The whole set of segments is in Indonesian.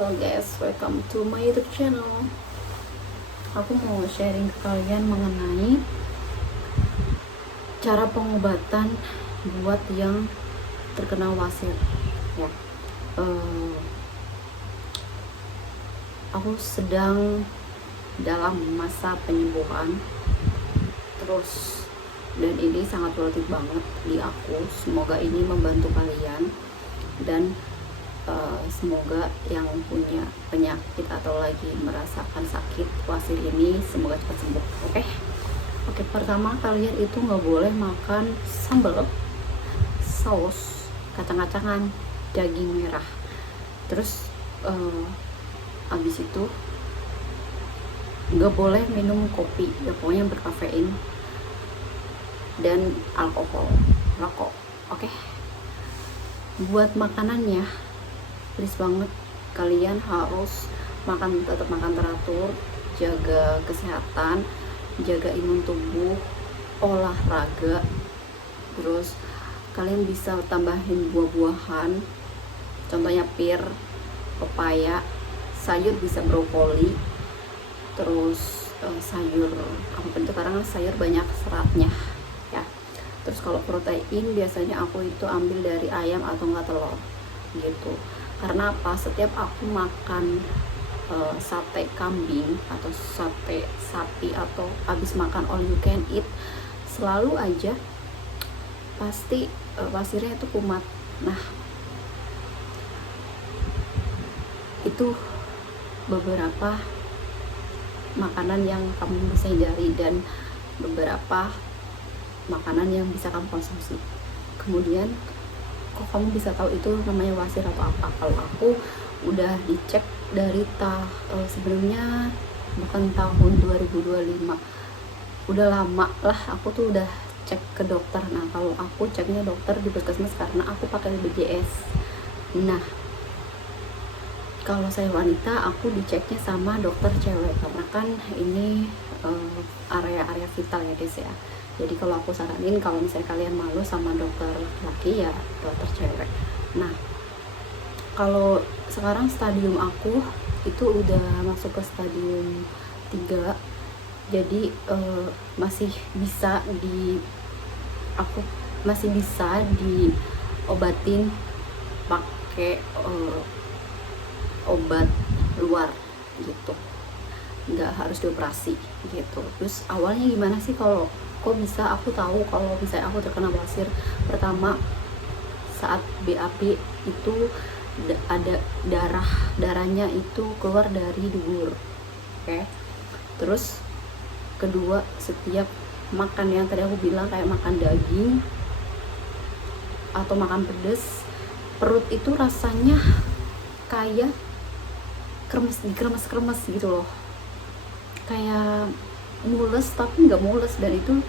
Halo guys, welcome to my YouTube channel. Aku mau sharing ke kalian mengenai cara pengobatan buat yang terkena wasir. Ya, aku sedang dalam masa penyembuhan. Dan ini sangat worth it banget di aku. Semoga ini membantu kalian dan semoga yang punya penyakit atau lagi merasakan sakit wasir ini semoga cepat sembuh. Oke, pertama kalian itu nggak boleh makan sambal, saus, kacang-kacangan, daging merah. Terus habis itu nggak boleh minum kopi, ya pokoknya berkafein dan alkohol, rokok. Buat makanannya, please banget kalian harus tetap makan teratur, jaga kesehatan, jaga imun tubuh, olahraga. Terus kalian bisa tambahin buah-buahan, contohnya pir, pepaya, sayur bisa brokoli, terus sayur apa itu, karena sayur banyak seratnya ya. Terus kalau protein biasanya aku itu ambil dari ayam atau enggak telur gitu. Karena apa? Setiap aku makan sate kambing atau sate sapi atau habis makan all you can eat, selalu aja pasti wasirnya itu kumat. Nah, itu beberapa makanan yang kamu bisa hindari dan beberapa makanan yang bisa kamu konsumsi. Kemudian kok kamu bisa tahu itu namanya wasir atau apa? Kalau aku udah dicek dari sebenarnya bukan tahun 2025, udah lama lah aku tuh udah cek ke dokter. Nah, kalau aku ceknya dokter di puskesmas karena aku pakai BPJS. Nah, kalau saya wanita aku diceknya sama dokter cewek karena kan ini area-area vital ya guys ya. Jadi kalau aku saranin kalau misalnya kalian malu sama dokter laki ya dokter cewek. Nah, kalau sekarang stadium aku itu udah masuk ke stadium 3. Jadi masih bisa diobatin pakai obat luar gitu, nggak harus dioperasi gitu. Terus awalnya gimana sih kok bisa aku tahu kalau misalnya aku terkena wasir? Pertama, saat BAB itu ada darahnya itu keluar dari dubur. Terus kedua, setiap makan yang tadi aku bilang kayak makan daging atau makan pedas, perut itu rasanya kayak kremes gitu loh, kayak mules tapi nggak mules. Dan itu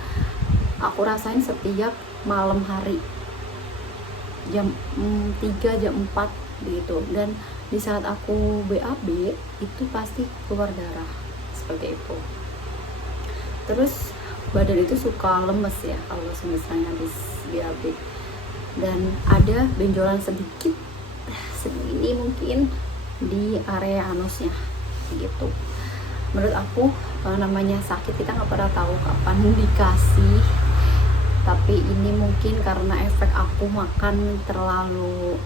aku rasain setiap malam hari jam 3 jam 4 gitu. Dan di saat aku BAB itu pasti keluar darah seperti itu. Terus badan itu suka lemes ya kalau misalnya habis BAB, dan ada benjolan sedikit segini mungkin di area anusnya gitu. Menurut aku namanya sakit kita nggak pernah tahu kapan dikasih, tapi ini mungkin karena efek aku makan terlalu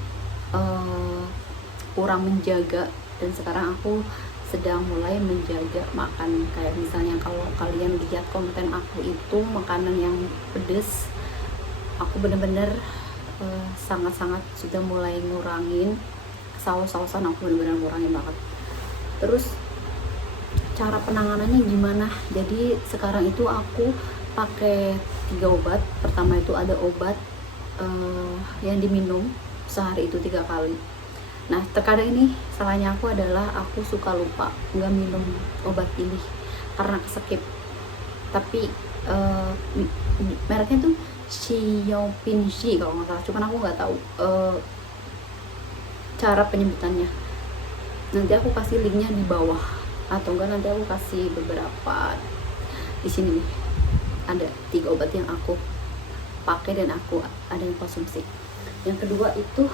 kurang menjaga, dan sekarang aku sedang mulai menjaga makan. Kayak misalnya kalau kalian lihat konten aku itu makanan yang pedes, aku bener-bener sangat-sangat sudah mulai ngurangin. Saus-sausan aku bener-bener ngurangin banget. Terus cara penanganannya gimana? Jadi sekarang itu aku pakai 3 obat. Pertama itu ada obat yang diminum sehari itu 3 kali. Nah, terkadang ini salahnya aku adalah aku suka lupa nggak minum obat ini karena skip. Tapi mereknya tuh Xiaopingxi kalau nggak salah, cuman aku nggak tahu cara penyebutannya. Nanti aku kasih linknya di bawah, atau enggak nanti aku kasih beberapa di sini nih. Ada 3 obat yang aku pakai dan aku ada yang konsumsi. Yang kedua itu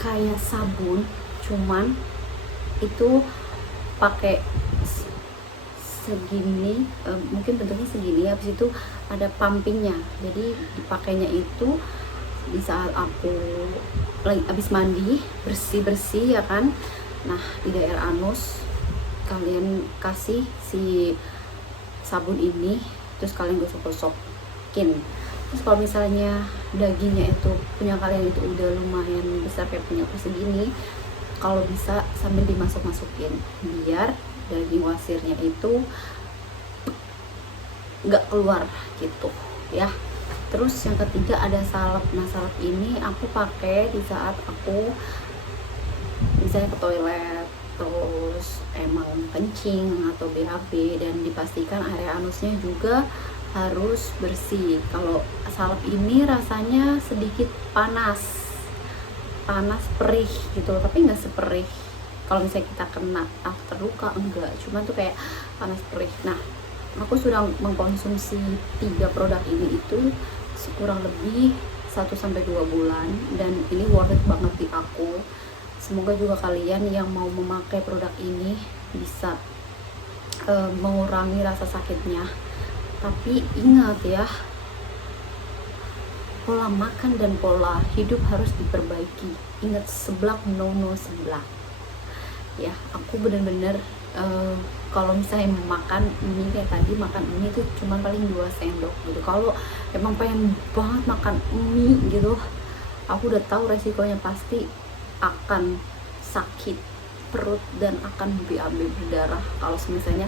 kayak sabun, cuman itu pakai segini, mungkin bentuknya segini, habis itu ada pumpingnya, jadi dipakainya itu di saat aku lagi habis mandi bersih ya kan. Nah, di daerah anus kalian kasih si sabun ini, terus kalian gosok-gosokin. Terus kalau misalnya dagingnya itu punya kalian itu udah lumayan besar kayak punya aku segini, kalau bisa sambil dimasuk-masukin biar daging wasirnya itu nggak keluar gitu ya. Terus yang ketiga ada salep. Nah, salep ini aku pakai di saat aku misalnya ke toilet, terus emang kencing atau BAB, dan dipastikan area anusnya juga harus bersih. Kalau salep ini rasanya sedikit panas perih gitu, tapi nggak seperih kalau misalnya kita kena terluka, enggak, cuman tuh kayak panas perih. Nah, aku sudah mengkonsumsi 3 produk ini itu kurang lebih 1-2 bulan, dan ini worth it banget di aku. Semoga juga kalian yang mau memakai produk ini bisa mengurangi rasa sakitnya. Tapi ingat ya, pola makan dan pola hidup harus diperbaiki. Ingat, seblak no seblak ya. Aku bener-bener kalau misalnya makan mie kayak tadi, makan mie itu cuma paling 2 sendok gitu. Kalau emang pengen banget makan mie gitu, aku udah tahu resikonya pasti akan sakit perut dan akan BAB berdarah kalau misalnya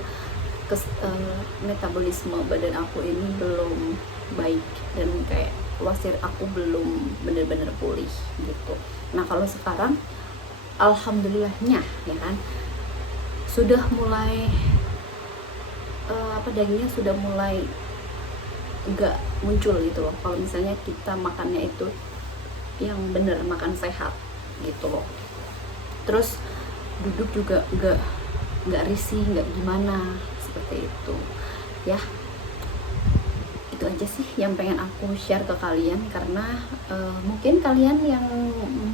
metabolisme badan aku ini belum baik dan kayak wasir aku belum bener-bener pulih gitu. Nah, kalau sekarang alhamdulillahnya ya kan, sudah mulai dagingnya sudah mulai enggak muncul gitu loh, kalau misalnya kita makannya itu yang bener, makan sehat gitu loh. Terus duduk juga enggak risih, enggak gimana seperti itu ya. Itu aja sih yang pengen aku share ke kalian, karena mungkin kalian yang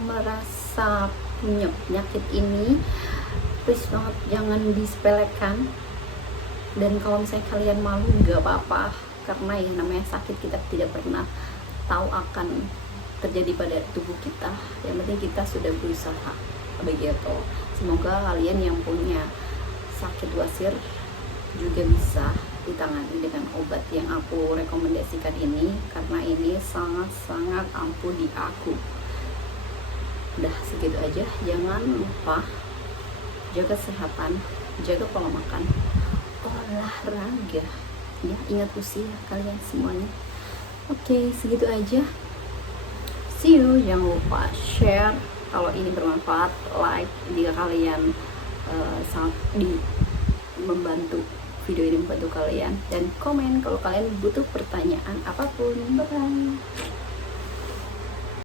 merasa punya penyakit ini, please banget jangan disepelekan. Dan kalau misalnya kalian malu, nggak apa-apa, karena yang namanya sakit kita tidak pernah tahu akan terjadi pada tubuh kita. Yang penting kita sudah berusaha begitu. Semoga kalian yang punya sakit wasir juga bisa ditangani dengan obat yang aku rekomendasikan ini, karena ini sangat-sangat ampuh di aku. Udah segitu aja. Jangan lupa jaga kesehatan, jaga pola makan, olahraga ya, ingat usia kalian semuanya. Oke, segitu aja. See you. Jangan lupa share kalau ini bermanfaat, like jika kalian sangat membantu, video ini membantu kalian, dan komen kalau kalian butuh pertanyaan apapun. Bye bye.